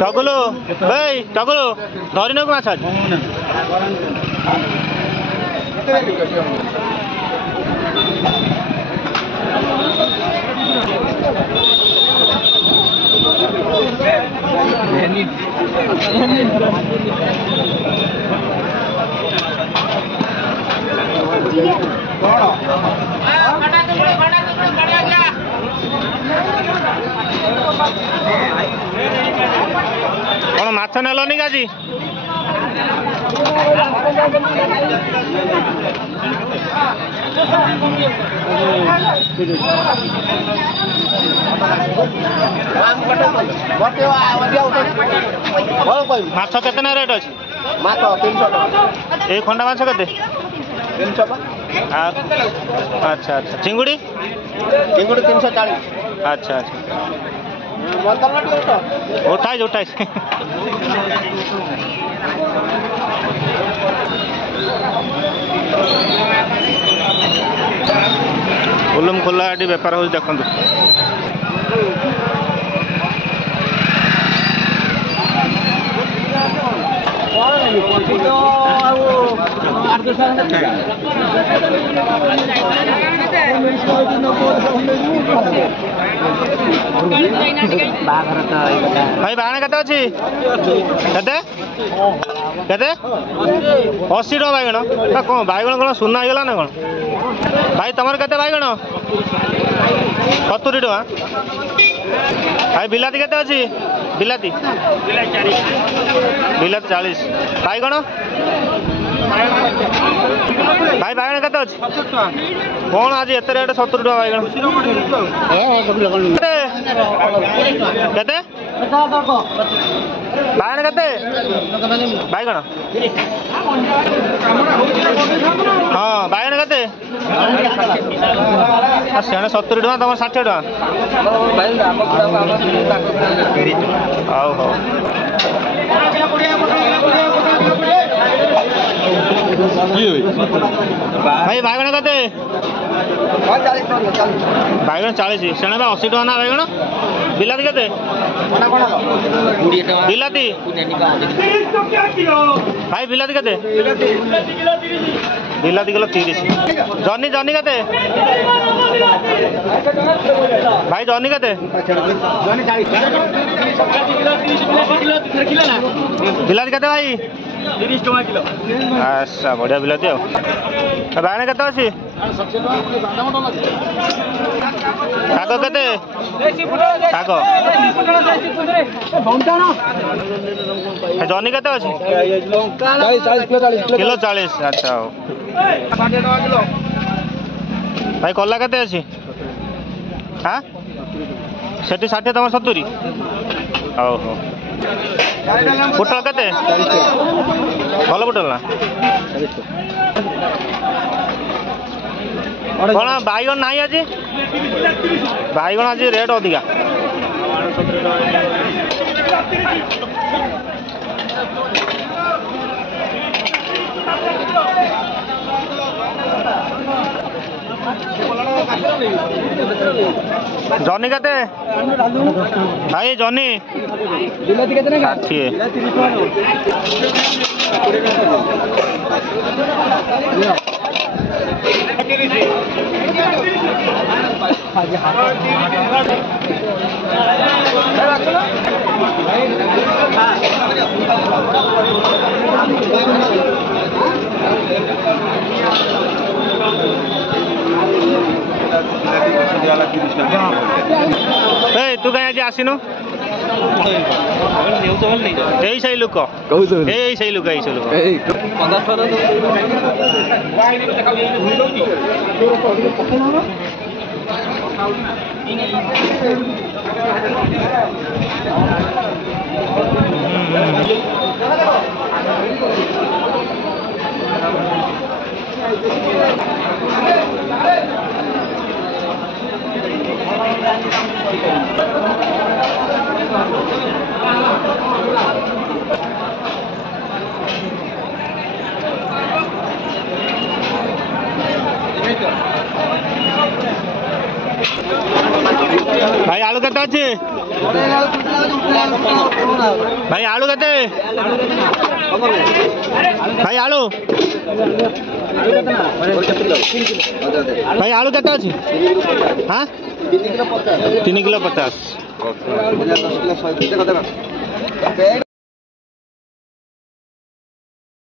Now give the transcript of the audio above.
टगुलु भाई टगुलु धरिन को माछ कौन माछ नेलनि आज माछ केते ना रेट अच्छे माछ 300 ए खंडा माछ केते 300 अच्छा अच्छा चिंगुड़ी 340 अच्छा अच्छा उठाइस उठाइस उलुम खोला ये बेपार हो देखु भाई बागण केते अच्छी केते केते 80 टका बैगण कौन बैगण कौन सुना होगा ना कौन भाई तुम केते बैगण 70 टका भाई बिलाती केते अच्छी बिलाती बिलाती 40 बैगण भाई बैगण केते अच्छी कौन आज एत रेट 70 टका बैगण केते बैगण केते बैगण हाँ बैगण केते सेणे 70 टका तुम 60 टका हौ हौ भाई बैगण केते बैगण 40 सेणे 80 टका ना बैगण बिलाती केते बिलाती भाई बिलाती केते बिलाती किलो 30 जर्नी जर्नी केते भाई जर्नी केते बिलाती केते भाई 30 टका किलो अच्छा बढ़िया बिलाती बैगण केते अच्छी शाग केते शाग जर्नी केते अच्छी किलो 40 अच्छा भाई कला केते अच्छी हाँ सेठी 60 तुम 70 हौ हौ पुटल केते भल पुटल ना कौन बैगण ना आज बैगण आज रेट अधिका जॉनी केते भाई जॉनी बिलाती केते ना 60 तू कहीं आज आसिनु यही सही लोक यही सही लोक यही सही लोक ଭାଇ ଆଳୁ କେତେ ଅଛି? ଭାଇ ଆଳୁ କେତେ? ଭାଇ ଆଳୁ ଭାଇ ଆଳୁ କେତେ ଅଛି? ହଁ 3 କିଲୋ 50।